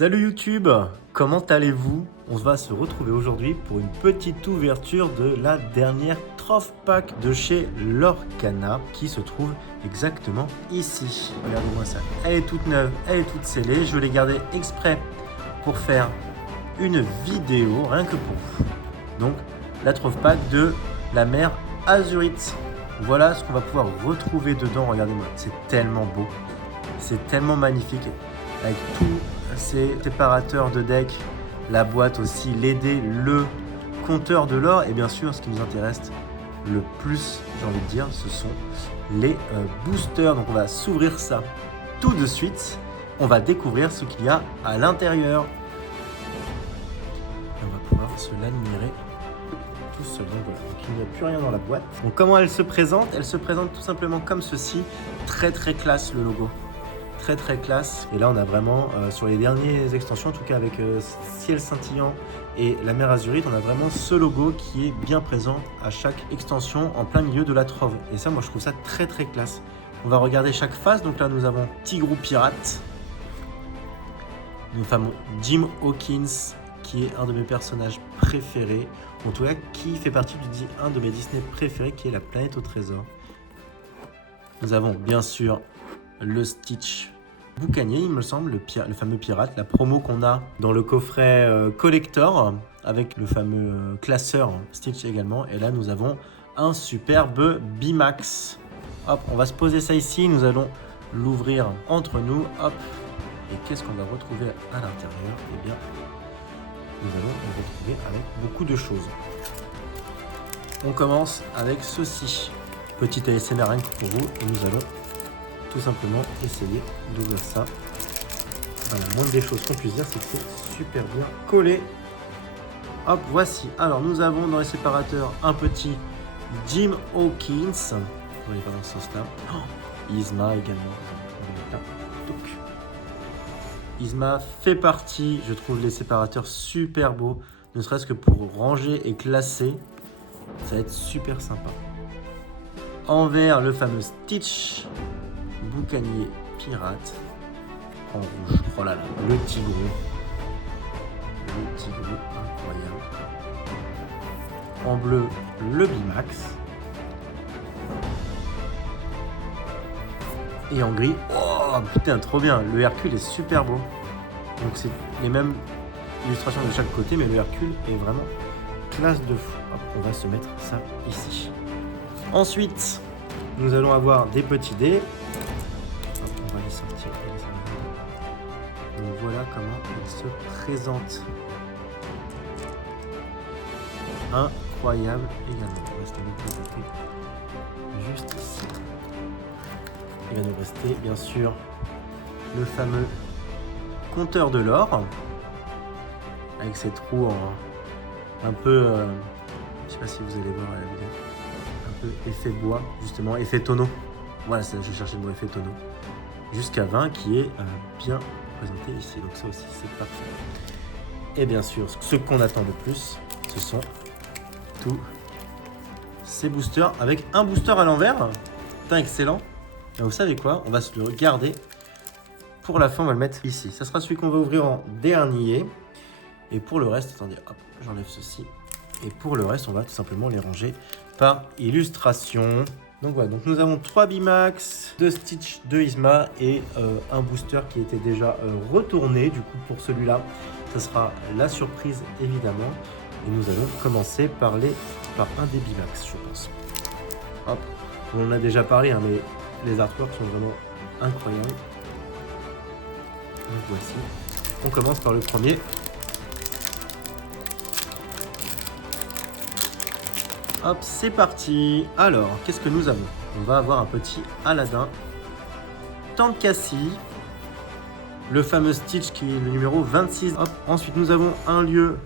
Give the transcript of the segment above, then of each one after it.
Salut YouTube, comment allez-vous? On va se retrouver aujourd'hui pour une petite ouverture de la dernière Troph Pack de chez Lorcana qui se trouve exactement ici. Regardez-moi ça, elle est toute neuve, elle est toute scellée. Je l'ai gardée exprès pour faire une vidéo rien que pour vous. Donc la Troph Pack de la mer Azurite. Voilà ce qu'on va pouvoir retrouver dedans. Regardez-moi, c'est tellement beau, c'est tellement magnifique avec tous ces séparateurs de deck, la boîte aussi, les dés, le compteur de l'or et bien sûr ce qui nous intéresse le plus, j'ai envie de dire, ce sont les boosters. Donc on va s'ouvrir ça tout de suite. On va découvrir ce qu'il y a à l'intérieur. On va pouvoir se l'admirer tout seul. Donc voilà, donc il n'y a plus rien dans la boîte. Donc comment elle se présente? Elle se présente tout simplement comme ceci. Très classe le logo. Très classe. Et là on a vraiment sur les dernières extensions, en tout cas avec Ciel Scintillant et la mer Azurite, on a vraiment ce logo qui est bien présent à chaque extension en plein milieu de la trove. Et ça, moi je trouve ça très classe. On va regarder chaque face. Donc là nous avons Tigrou Pirate, nous avons Jim Hawkins qui est un de mes personnages préférés, en tout cas qui fait partie un de mes Disney préférés, qui est la planète au trésor. Nous avons bien sûr le Stitch boucanier, il me semble, le fameux pirate, la promo qu'on a dans le coffret collector avec le fameux classeur Stitch également. Et là nous avons un superbe Bimax. Hop, on va se poser ça ici, nous allons l'ouvrir entre nous. Hop, et qu'est-ce qu'on va retrouver à l'intérieur? Eh bien, nous allons le retrouver avec beaucoup de choses. On commence avec ceci, petit ASMR rien que pour vous, et nous allons tout simplement essayer d'ouvrir ça. La moindre des choses qu'on puisse dire, c'est que c'est super bien collé. Hop, voici. Alors nous avons dans les séparateurs un petit Jim Hawkins. Vous voyez pas dans ce sens-là. Oh, Yzma également. Donc, Yzma fait partie, je trouve les séparateurs super beaux, ne serait-ce que pour ranger et classer, ça va être super sympa. Envers le fameux Stitch boucanier pirate en rouge. Oh là là, le tigrou incroyable. En bleu, le Bimax. Et en gris, oh putain, trop bien, le Hercule est super beau. Donc c'est les mêmes illustrations de chaque côté, mais le Hercule est vraiment classe de fou. Hop, on va se mettre ça ici. Ensuite, nous allons avoir des petits dés. Hop, on va les sortir. Donc voilà comment il se présente. Incroyable également. On va se le présenter juste ici. Il va nous rester bien sûr le fameux compteur de l'or avec ses trous un peu, je sais pas si vous allez voir la vidéo, un peu effet bois, justement, effet tonneau. Voilà, ça, je cherchais le mot effet tonneau. Jusqu'à 20 qui est bien présenté ici. Donc ça aussi c'est parfait. Et bien sûr, ce qu'on attend le plus, ce sont tous ces boosters avec un booster à l'envers. Putain, excellent. Et vous savez quoi? On va se le garder pour la fin, on va le mettre ici. Ça sera celui qu'on va ouvrir en dernier. Et pour le reste, attendez, hop, j'enlève ceci. Et pour le reste, on va tout simplement les ranger par illustration. Donc voilà, donc nous avons 3 Bimax, 2 Stitch, 2 Yzma et un booster qui était déjà retourné. Du coup, pour celui-là, ce sera la surprise évidemment. Et nous allons commencer par un des Bimax, je pense. Hop, on en a déjà parlé, hein, mais les artworks sont vraiment incroyables. Donc voici, on commence par le premier. Hop, c'est parti. Alors, qu'est-ce que nous avons? On va avoir un petit Aladdin, Tankassi, le fameux Stitch qui est le numéro 26. Hop. Ensuite, nous avons un lieu,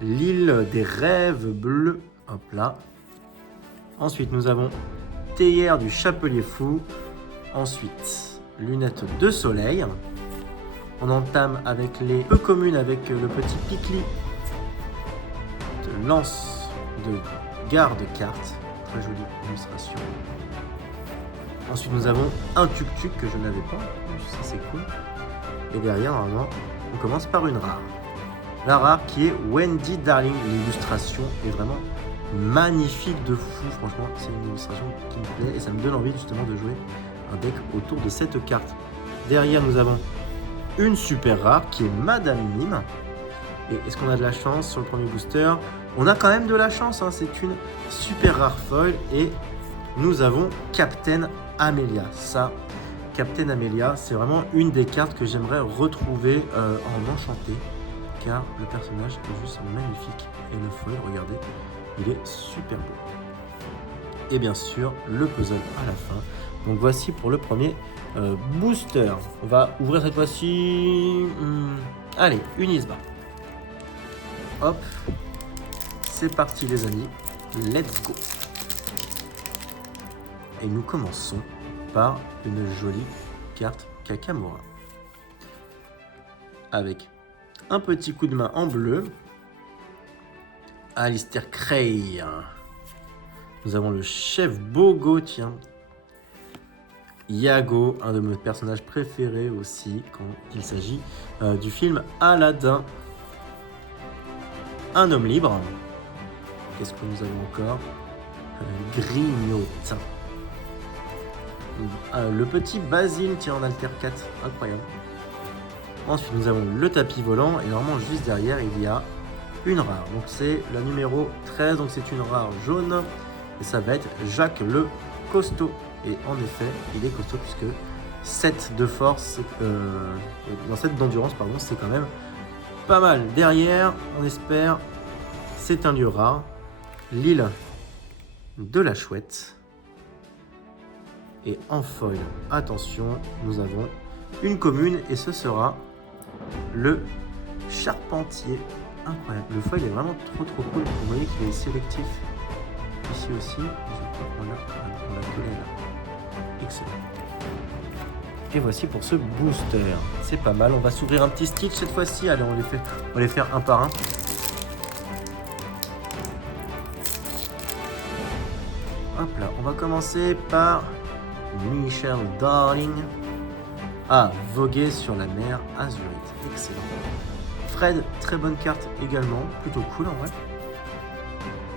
l'île des rêves bleus. Hop là. Ensuite, nous avons théière du chapelier fou. Ensuite, lunettes de soleil. On entame avec les peu communes avec le petit Picli de lance de garde-carte. Très jolie illustration. Ensuite, nous avons un tuk-tuk que je n'avais pas. Ça, c'est cool. Et derrière, normalement, on commence par une rare. La rare qui est Wendy Darling. L'illustration est vraiment magnifique de fou. Franchement, c'est une illustration qui me plaît et ça me donne envie justement de jouer un deck autour de cette carte. Derrière, nous avons une super rare qui est Madame Mime. Et est-ce qu'on a de la chance sur le premier booster? On a quand même de la chance, hein. C'est une super rare foil. Et nous avons Captain Amelia. Ça, Captain Amelia, c'est vraiment une des cartes que j'aimerais retrouver en enchanté. Car le personnage est juste magnifique. Et le foil, regardez, il est super beau. Et bien sûr, le puzzle à la fin. Donc voici pour le premier booster. On va ouvrir cette fois-ci. Allez, une Isba. Hop. C'est parti les amis. Let's go. Et nous commençons par une jolie carte Kakamura. Avec un petit coup de main en bleu. Alistair Cray. Nous avons le chef Bogo, tiens. Iago, un de mes personnages préférés aussi quand il s'agit du film Aladdin. Un homme libre. Qu'est-ce que nous avons encore? Grignotin. Le petit Basile, tiens, en alter 4, incroyable. Ensuite, nous avons le tapis volant et normalement juste derrière, il y a une rare. Donc c'est la numéro 13, donc c'est une rare jaune. Et ça va être Jacques le Costaud. Et en effet, il est costaud puisque 7 de force, dans 7 d'endurance, pardon, c'est quand même pas mal. Derrière, on espère, c'est un lieu rare. L'île de la Chouette. Et en foil, attention, nous avons une commune et ce sera le Charpentier. Incroyable, le foil est vraiment trop cool. Vous voyez qu'il est sélectif ici aussi. Je crois qu'on l'a collé là. Excellent. Et voici pour ce booster. C'est pas mal, on va s'ouvrir un petit Stitch cette fois-ci. Allez, on va les faire un par un. Hop là, on va commencer par Michel Darling à voguer sur la mer Azurite. Excellent. Fred, très bonne carte également, plutôt cool en vrai.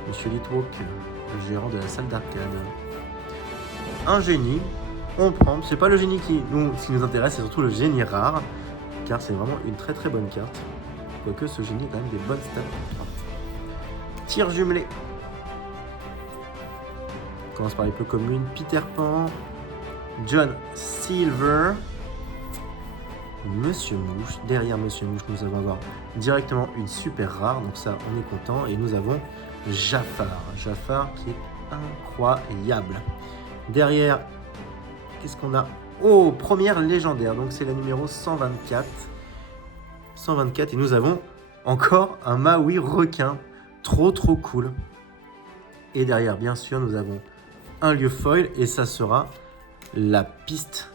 Monsieur Litwalk, le gérant de la salle d'arcade. Un génie, on prend. C'est pas le génie ce qui nous intéresse, c'est surtout le génie rare, car c'est vraiment une très bonne carte. Quoique ce génie a quand même des bonnes stats. Tir jumelé. On commence par les peu communes. Peter Pan, John Silver, Monsieur Mouche. Derrière Monsieur Mouche, nous allons avoir directement une super rare. Donc ça, on est content. Et nous avons Jafar. Jafar qui est incroyable. Derrière, qu'est-ce qu'on a? Oh, première légendaire. Donc c'est la numéro 124. 124. Et nous avons encore un Maui requin. Trop cool. Et derrière, bien sûr, nous avons un lieu foil. Et ça sera la piste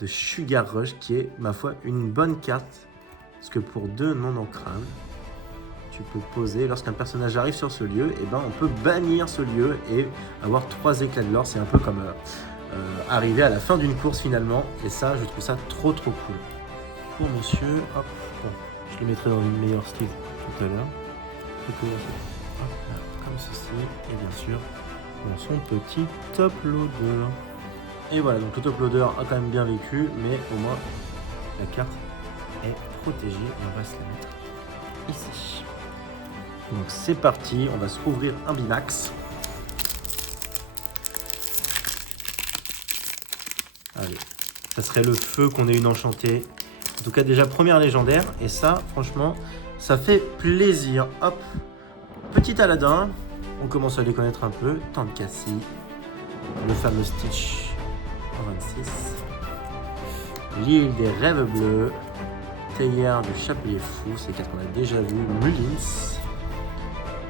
de Sugar Rush qui est, ma foi, une bonne carte. Parce que pour 2 non ancrables, tu peux poser, lorsqu'un personnage arrive sur ce lieu, et ben on peut bannir ce lieu et avoir 3 éclats de l'or. C'est un peu comme arriver à la fin d'une course finalement. Et ça, je trouve ça trop cool. Pour monsieur, hop, bon, je le mettrai dans une meilleure style tout à l'heure. Comme ceci, et bien sûr, dans son petit top loader. Et voilà, donc le top loader a quand même bien vécu, mais au moins la carte est protégée et on va se la mettre ici. Donc c'est parti, on va se rouvrir un Bimax. Allez, ça serait le feu qu'on ait une enchantée. En tout cas déjà première légendaire, et ça franchement, ça fait plaisir. Hop, petit Aladdin, on commence à les connaître un peu. Tante Cassie, le fameux Stitch en 26, l'île des rêves bleus, Théière du Chapelier Fou, c'est quatre qu'on a déjà vu, Mullins,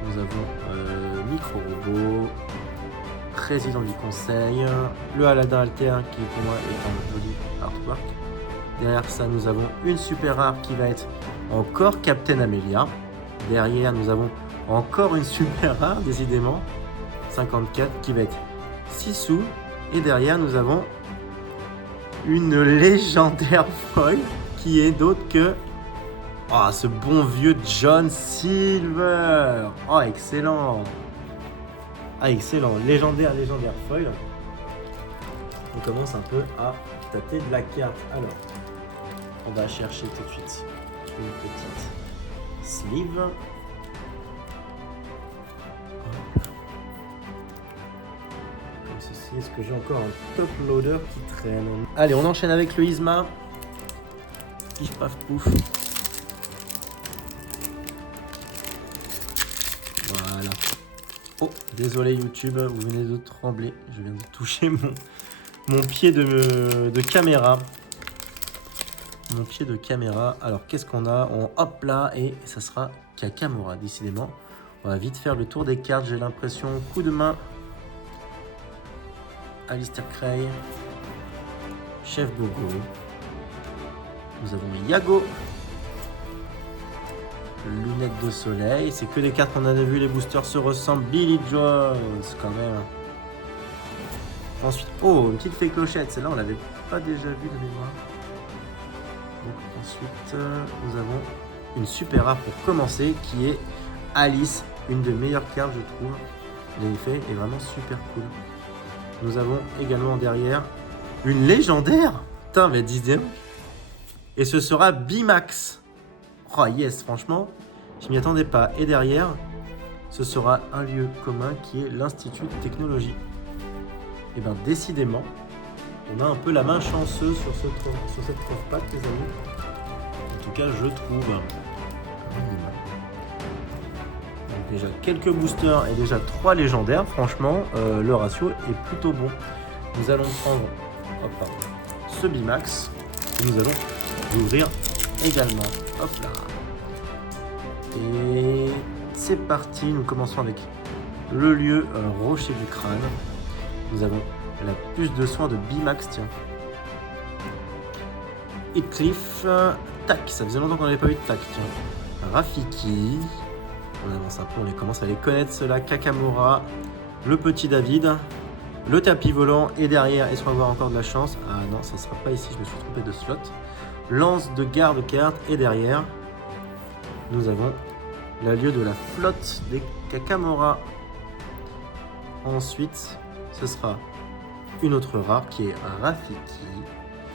nous avons Micro Robot, Président du Conseil, le Aladdin Alter qui pour moi est un joli artwork. Derrière ça nous avons une super rare qui va être encore Captain Amelia. Derrière nous avons encore une super rare décidément, 54 qui va être Sissou. Et derrière nous avons une légendaire foil qui est d'autre que Ah, ce bon vieux John Silver. Oh, excellent. Ah, excellent. Légendaire foil. On commence un peu à tâter de la carte. Alors, on va chercher tout de suite une petite sleeve. Comme ceci. Est-ce que j'ai encore un top loader qui traîne? Allez, on enchaîne avec le Yzma. Pif paf pouf. Voilà. Oh, désolé YouTube, vous venez de trembler. Je viens de toucher mon pied de caméra. Mon pied de caméra. Alors, qu'est-ce qu'on a? Hop là, et ça sera Kakamura, décidément. On va vite faire le tour des cartes, j'ai l'impression. Coup de main. Alistair Cray. Chef Gogo. Nous avons Yago. Lunettes de soleil. C'est que des cartes qu'on a vu, les boosters se ressemblent. Billy Jones, quand même. Ensuite, oh, une petite fée clochette. Celle-là, on l'avait pas déjà vue de mémoire. Donc, ensuite, nous avons une super rare pour commencer qui est Alice. Une des meilleures cartes, je trouve. L'effet est vraiment super cool. Nous avons également derrière une légendaire. Putain, mais 10e. Et ce sera Bimax. Oh yes, franchement, je m'y attendais pas. Et derrière, ce sera un lieu commun qui est l'Institut de Technologie. Et bien décidément, on a un peu la main chanceuse sur cette troph pack, les amis. En tout cas, je trouve. Donc déjà quelques boosters et déjà 3 légendaires. Franchement, le ratio est plutôt bon. Nous allons prendre ce Bimax et nous allons l'ouvrir également. Hop là. Et c'est parti. Nous commençons avec le lieu Rocher du Crâne. Nous avons la puce de soin de Bimax, tiens. Heathcliff. Tac, ça faisait longtemps qu'on n'avait pas eu de tac, tiens. Rafiki. On avance un peu, on commence à les connaître, ceux-là. Kakamura. Le petit David. Le tapis volant. Et derrière, est-ce qu'on va avoir encore de la chance? Ah non, ça ne sera pas ici, je me suis trompé de slot. Lance de garde-carte. Et derrière, nous avons la lieu de la flotte des Kakamura. Ensuite, ce sera une autre rare qui est Rafiki,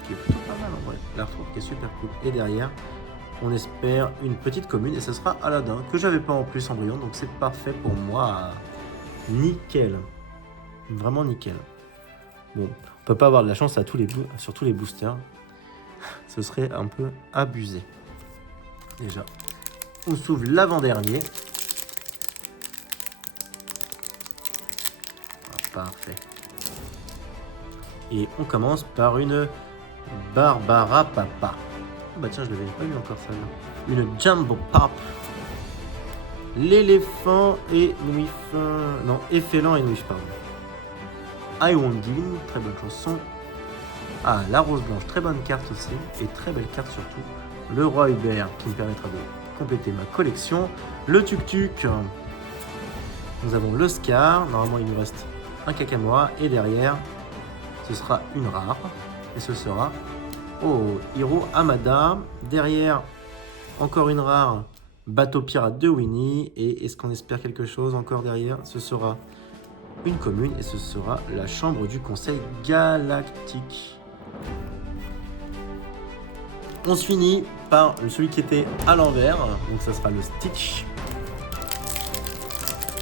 qui est plutôt pas mal en vrai. La retrouve qui est super cool. Et derrière, on espère une petite commune et ce sera Aladdin, que j'avais pas en plus en brillant, donc c'est parfait pour moi. Nickel. Vraiment nickel. Bon, on peut pas avoir de la chance sur tous les boosters. Ce serait un peu abusé. Déjà, on s'ouvre l'avant-dernier. Ah, parfait. Et on commence par une Barbara Papa. Bah tiens, je l'avais pas vu encore celle-là. Une Jumbo Pop. L'éléphant et Nouif. Non, Effélan et Nouif, pardon. I Won't Give In, très bonne chanson. Ah, la rose blanche, très bonne carte aussi. Et très belle carte surtout. Le roi Hubert qui me permettra de compléter ma collection. Le Tuk-Tuk. Nous avons le Scar. Normalement, il nous reste un Kakamura. Et derrière, ce sera une rare. Et ce sera Hiro Hamada. Derrière, encore une rare. Bateau pirate de Winnie. Et est-ce qu'on espère quelque chose encore derrière? Ce sera une commune. Et ce sera la chambre du conseil galactique. On se finit par celui qui était à l'envers. Donc ça sera le Stitch.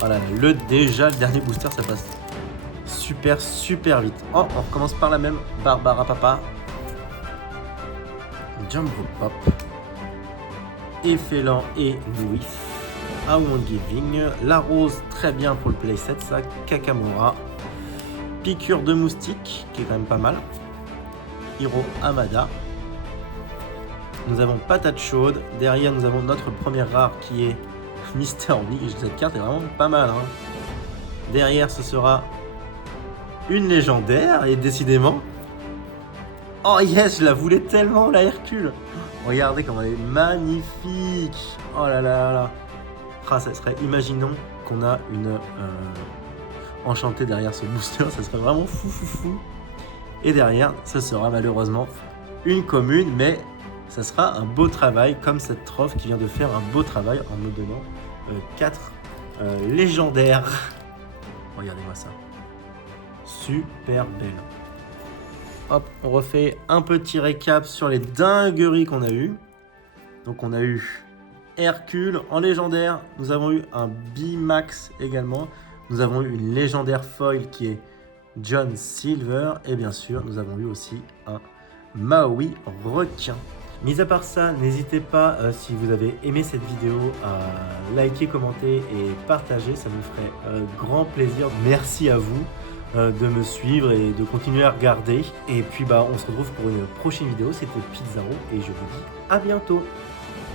Voilà, déjà le dernier booster, ça passe super vite. Oh, on recommence par la même. Barbara Papa. Jumbo Pop. Effélan et Louis. I Won't Give In. La rose, très bien pour le playset, ça. Kakamura. Piqûre de moustique, qui est quand même pas mal. Hiro Hamada. Nous avons patate chaude. Derrière, nous avons notre première rare qui est Mister Big. Cette carte est vraiment pas mal. Hein. Derrière, ce sera une légendaire. Et décidément... Oh yes, je la voulais tellement, la Hercule. Regardez comme elle est magnifique. Oh là là là. Ah, ça serait... Imaginons qu'on a une enchantée derrière ce booster. Ça serait vraiment fou. Et derrière, ce sera malheureusement une commune. Mais ça sera un beau travail, comme cette trophée qui vient de faire un beau travail en me donnant 4 légendaires. Regardez-moi ça. Super belle. Hop, on refait un petit récap sur les dingueries qu'on a eues. Donc on a eu Hercule en légendaire, nous avons eu un B-Max également, nous avons eu une légendaire foil qui est John Silver, et bien sûr nous avons eu aussi un Maui requin. Mis à part ça, n'hésitez pas, si vous avez aimé cette vidéo, à liker, commenter et partager, ça me ferait grand plaisir. Merci à vous de me suivre et de continuer à regarder. Et puis on se retrouve pour une prochaine vidéo, c'était Pizarro et je vous dis à bientôt.